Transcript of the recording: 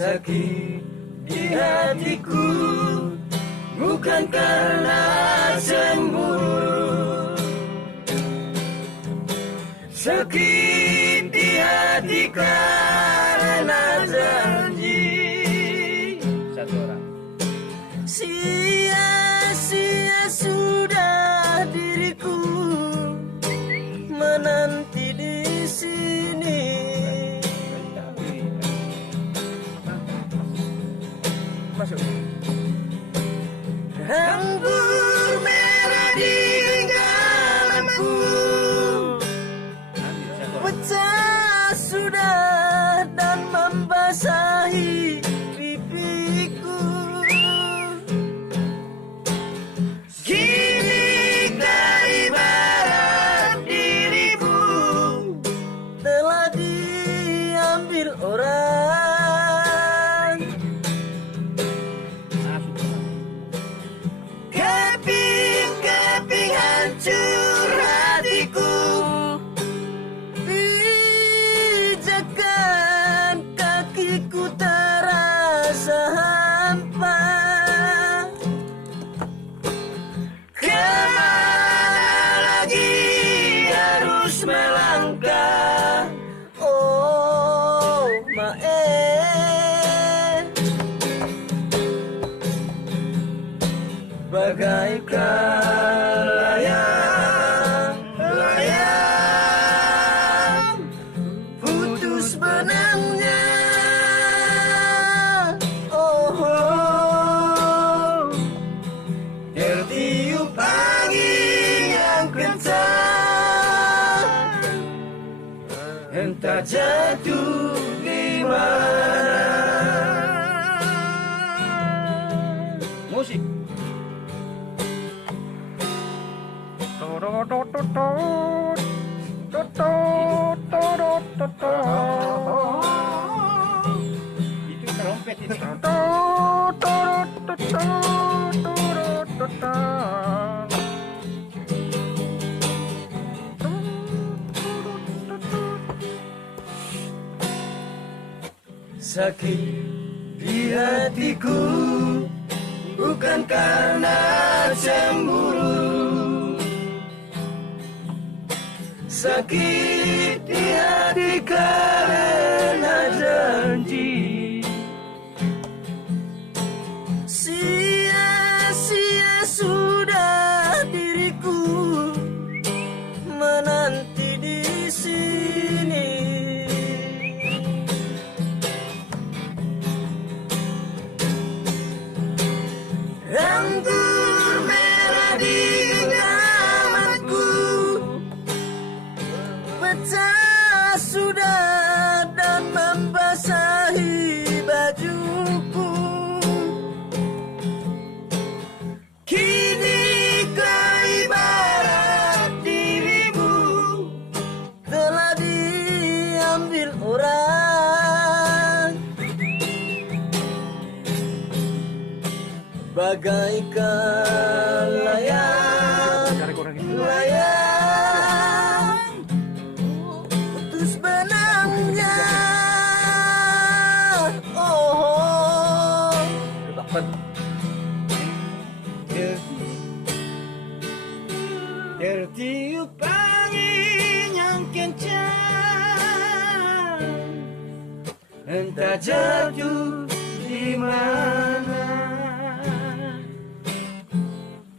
Sakit di hatiku bukan karena cemburu, sakit di hati karena janji. Satu orang. Sia-sia sudah diriku menanti di sini. Masuk. Anggur merah di genggamanku pecah sudah dan membasahi pipiku. Kini ibarat diriku telah diambil orang. Keping-keping hancur hatiku, pijakan kakiku terasa hampa. Kemana lagi harus melangkah? Oh, Mae. Bagaikan layang putus benangnya. Oh, tertiup angin yang kencang, entah jatuh di mana. Musik. Itu trompet itu. Sakit di hatiku bukan karena cemburu, sakit di hati karena janji. Sia-sia sudah diriku menanti di sini. Anggur merah di genggamanku pecah sudah dan membasahi bajuku. Kini kau ibarat dirimu telah diambil orang. Bagaikan layang putus benangnya. Oh, tertiup angin yang kencang, entah jatuh di mana.